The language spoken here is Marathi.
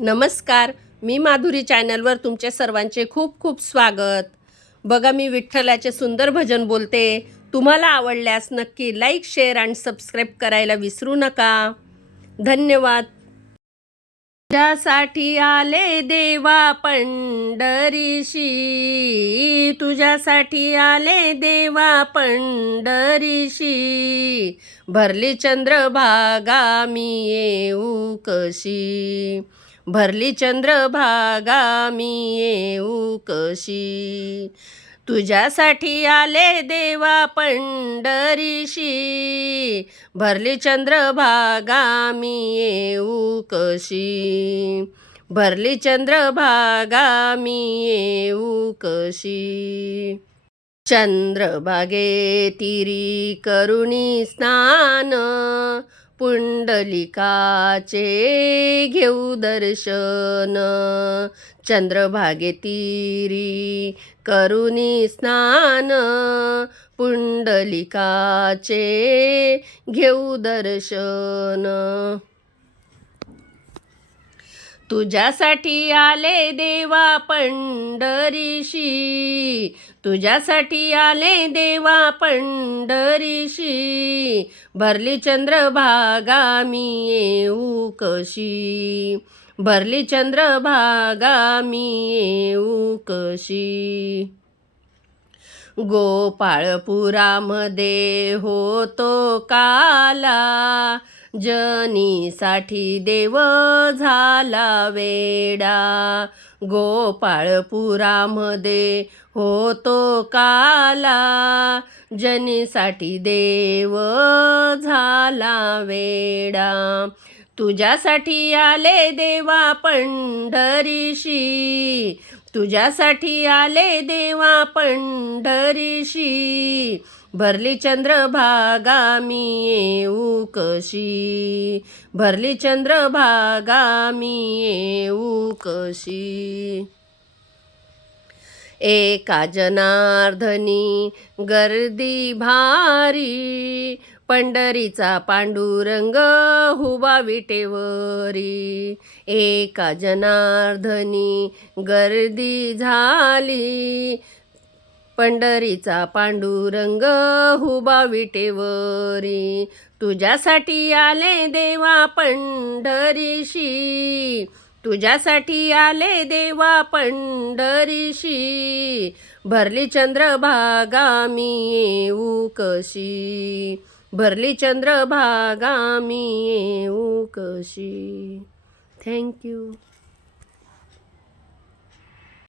नमस्कार. मी माधुरी चॅनलवर तुमचे सर्वांचे खूप खूप स्वागत. बघा, मी विठ्ठलाचे सुंदर भजन बोलते. तुम्हाला आवडल्यास नक्की लाईक, शेअर आणि सबस्क्राईब करायला विसरू नका. धन्यवाद. तुझ्यासाठी आले देवा पंढरीशी, तुझ्यासाठी आले देवा पंढरीशी. भरली चंद्रभागा मी येऊ कशी, भरली चंद्रभागा मी येऊ कशी. तुझ्यासाठी आले देवा पंढरीशी, भरली चंद्रभागा मी येऊ कशी, भरली चंद्रभागा मी येऊ कशी. चंद्रभागे तिरी करुणी स्नान, पुंडलिकाचे घेऊ दर्शन. चंद्रभागे तीरी करुणी स्नान, पुंडलिकाचे घेऊ दर्शन. तुझ्यासाठी आले देवा पंढरीशी, तुझ्यासाठी आले देवा पंढरीशी. भरली चंद्रभागा मी येऊ कशी, भरली चंद्रभागा मी येऊ कशी. गोपाळपुरामध्ये होतो काला, जनीसाठी देव झाला वेडा. गोपाळपुरामध्ये होतो काला, जनीसाठी देव झाला वेडा. तुझ्यासाठी आले देवा पंढरीशी, तुझ्यासाठी आले देवा पंढरीशी. भरली चंद्रभागा मी येऊ कशी, भरली चंद्रभागा मी येऊ कशी. एका जनार्दनी गर्दी भारी, पंढरीचा पांडुरंग हुबा विटेवरी. एका जनार्दनी गर्दी झाली, पंढरीचा पांडुरंग हुबा विटेवरी. तुझ्यासाठी आले देवा पंढरीशी, तुझ्यासाठी आले देवा पंढरीशी. भरली चंद्रभागा मी येऊ कशी, भरली चंद्रभागा मी येऊ कशी. थँक्यू.